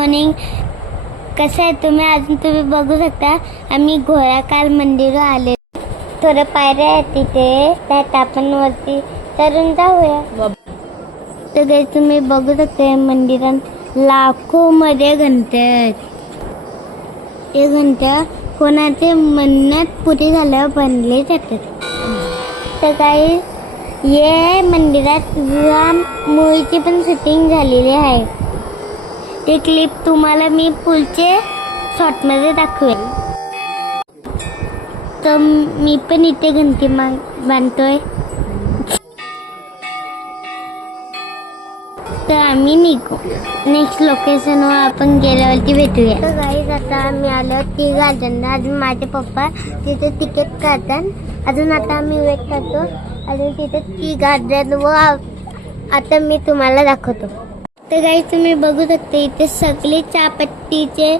Morning. कसं आहे तुम्ही? अजून तुम्ही बघू शकता आम्ही घोडाकाल मंदिर आले. थोडं पायऱ्या आहेत तिथे, त्यात आपण वरती चढून जाऊया. तर काही तुम्ही बघू शकता मंदिरात लाखो मध्ये घंट्या आहेत. ते घंट्या कोणाचे मन्नत पुरी झाल्यावर बनले जातात. तर काही ये मंदिरात मूवीची पण शूटिंग झालेली आहे. ते क्लिप तुम्हाला मी पुढचे शॉर्टमध्ये दाखवेल. तर मी पण इथे घंटी बांधतोय. तर आम्ही निघू. नेक्स्ट लोकेशनवर आपण गेल्यावरती भेटूया. तर गाईज आता आम्ही आलो टी गार्डनला. अजून माझे पप्पा तिथे तिकीट काढतात. अजून आता आम्ही वेट करतो. अजून तिथे टी गार्डन व आता मी तुम्हाला दाखवतो. तर गाईज तुम्ही बघू शकता इथे सगळे चहापत्तीचे